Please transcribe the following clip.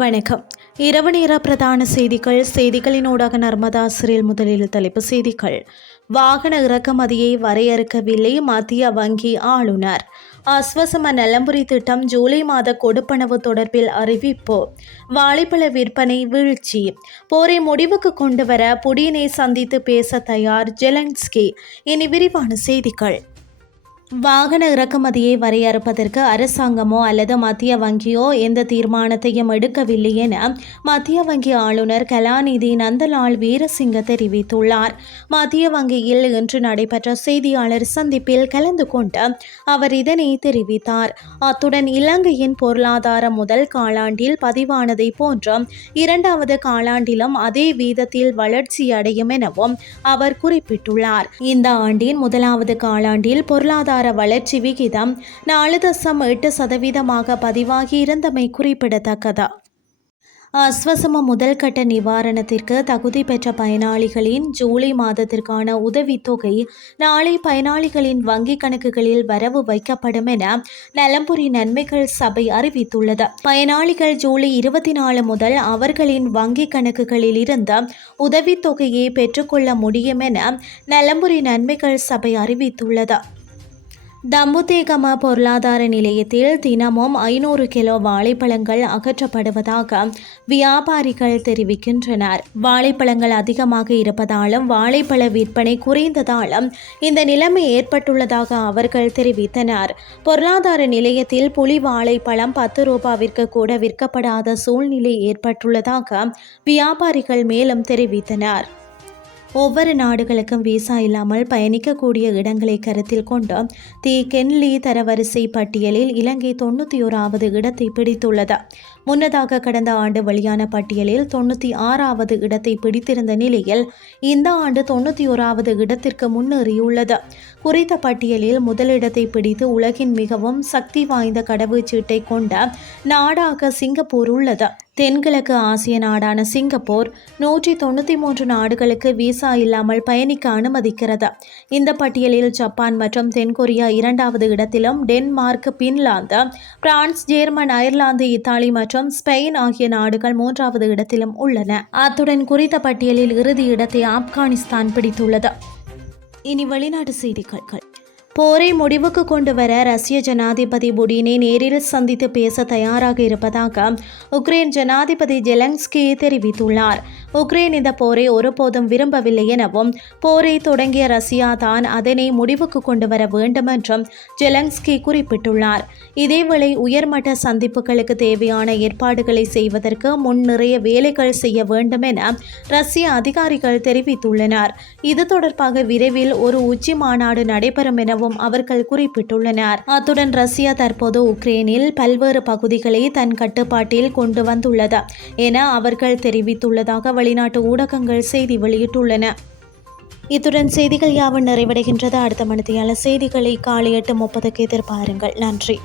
வணக்கம். இரவு நேர பிரதான செய்திகள் செய்திகளினூடாக நர்மதா சிறில் முதலில் தலைப்பு செய்திகள். வாகன இறக்குமதியை வரையறுக்கவில்லை மத்திய வங்கி ஆளுநர். அஸ்வசம நலம்புரி திட்டம் ஜூலை மாத கொடுப்பனவு தொடர்பில் அறிவிப்பு. வாழைப்பழ விற்பனை வீழ்ச்சி. போரை முடிவுக்கு கொண்டுவர புடினை சந்தித்து பேச தயார் ஜெலன்ஸ்கி. இனி விரிவான செய்திகள். வாகன இறக்குமதியை வரையறுப்பதற்கு அரசாங்கமோ அல்லது மத்திய வங்கியோ எந்த தீர்மானத்தையும் எடுக்கவில்லை என மத்திய வங்கி ஆளுநர் கலாநிதி நந்தலால் வீரசிங்க தெரிவித்துள்ளார். மத்திய வங்கியில் இன்று நடைபெற்ற செய்தியாளர் சந்திப்பில் கலந்து கொண்டு அவர் இதனை தெரிவித்தார். அத்துடன் இலங்கையின் பொருளாதார முதல் காலாண்டில் பதிவானதை போன்ற இரண்டாவது காலாண்டிலும் அதே வீதத்தில் வளர்ச்சி அடையும் எனவும் அவர் குறிப்பிட்டுள்ளார். இந்த ஆண்டின் முதலாவது காலாண்டில் பொருளாதார வளர்ச்சி விகிதம் நாலு தசம் எட்டு சதவீதமாக பதிவாகி இருந்தமை குறிப்பிடத்தக்கதா. அஸ்வசம முதல் கட்ட நிவாரணத்திற்கு தகுதி பெற்ற பயனாளிகளின் ஜூலை மாதத்திற்கான உதவித்தொகை நாளை பயனாளிகளின் வங்கிக் கணக்குகளில் வரவு வைக்கப்படும் என நலம்புரி நன்மைகள் சபை அறிவித்துள்ளது. பயனாளிகள் ஜூலை இருபத்தி நாலு முதல் அவர்களின் வங்கிக் கணக்குகளில் இருந்து உதவித்தொகையை பெற்றுக்கொள்ள முடியும் என நலம்புரி நன்மைகள் சபை அறிவித்துள்ளது. தம்புதேகம பொருளாதார நிலையத்தில் தினமும் ஐநூறு கிலோ வாழைப்பழங்கள் அகற்றப்படுவதாக வியாபாரிகள் தெரிவிக்கின்றனர். வாழைப்பழங்கள் அதிகமாக இருப்பதாலும் வாழைப்பழ விற்பனை குறைந்ததாலும் இந்த நிலைமை ஏற்பட்டுள்ளதாக அவர்கள் தெரிவித்தனர். பொருளாதார நிலையத்தில் புலி வாழைப்பழம் பத்து ரூபாவிற்கு கூட விற்கப்படாத சூழ்நிலை ஏற்பட்டுள்ளதாக வியாபாரிகள் மேலும் தெரிவித்தனர். ஒவ்வொரு நாடுகளுக்கும் விசா இல்லாமல் பயணிக்கக்கூடிய இடங்களை கருத்தில் கொண்டு தி கென்லி தரவரிசை பட்டியலில் இலங்கை தொண்ணூற்றி ஓராவது இடத்தை பிடித்துள்ளது. முன்னதாக கடந்த ஆண்டு வெளியான பட்டியலில் தொண்ணூற்றி ஆறாவது இடத்தை பிடித்திருந்த நிலையில் இந்த ஆண்டு தொண்ணூற்றி ஓராவது இடத்திற்கு முன்னேறியுள்ளது. குறித்த பட்டியலில் முதலிடத்தை பிடித்து உலகின் மிகவும் சக்தி வாய்ந்த கடவுச்சீட்டை கொண்ட நாடாக சிங்கப்பூர் உள்ளது. தென்கிழக்கு ஆசிய நாடான சிங்கப்பூர் நூற்றி தொண்ணூற்றி மூன்று நாடுகளுக்கு விசா இல்லாமல் பயணிக்க அனுமதிக்கிறது. இந்த பட்டியலில் ஜப்பான் மற்றும் தென்கொரியா இரண்டாவது இடத்திலும் Denmark Finland France German Ireland Italy மற்றும் ஸ்பெயின் ஆகிய நாடுகள் மூன்றாவது இடத்திலும் உள்ளன. அத்துடன் குறித்த பட்டியலில் இறுதி இடத்தை ஆப்கானிஸ்தான் பிடித்துள்ளது. இனி வெளிநாட்டு செய்திகள். போரை முடிவுக்கு கொண்டு வர ரஷ்ய ஜனாதிபதி புடினை நேரில் சந்தித்து பேச தயாராக இருப்பதாக உக்ரைன் ஜனாதிபதி ஜெலன்ஸ்கி தெரிவித்துள்ளார். உக்ரைன் இந்த போரை ஒருபோதும் விரும்பவில்லை எனவும் போரை தொடங்கிய ரஷ்யா தான் அதனை முடிவுக்கு கொண்டு வர வேண்டும் என்றும் ஜெலன்ஸ்கி குறிப்பிட்டுள்ளார். இதேவேளை உயர்மட்ட சந்திப்புகளுக்கு தேவையான ஏற்பாடுகளை செய்வதற்கு முன் நிறைய வேலைகள் செய்ய வேண்டும் என ரஷ்ய அதிகாரிகள் தெரிவித்துள்ளனர். இது தொடர்பாக விரைவில் ஒரு உச்சி மாநாடு நடைபெறும் என எனவும் அவர்கள் குறிப்பிட்டுள்ளனர். அத்துடன் ரஷ்யா தற்போது உக்ரைனில் பல்வேறு பகுதிகளை தன் கட்டுப்பாட்டில் கொண்டு வந்துள்ளது என அவர்கள் தெரிவித்துள்ளதாக வெளிநாட்டு ஊடகங்கள் செய்தி வெளியிட்டுள்ளன. இத்துடன் செய்திகள் யாவும் நிறைவடைகின்றது. அடுத்த மணித்தியால செய்திகளை காலை எட்டு முப்பதுக்கு எதிர்பாருங்கள். நன்றி.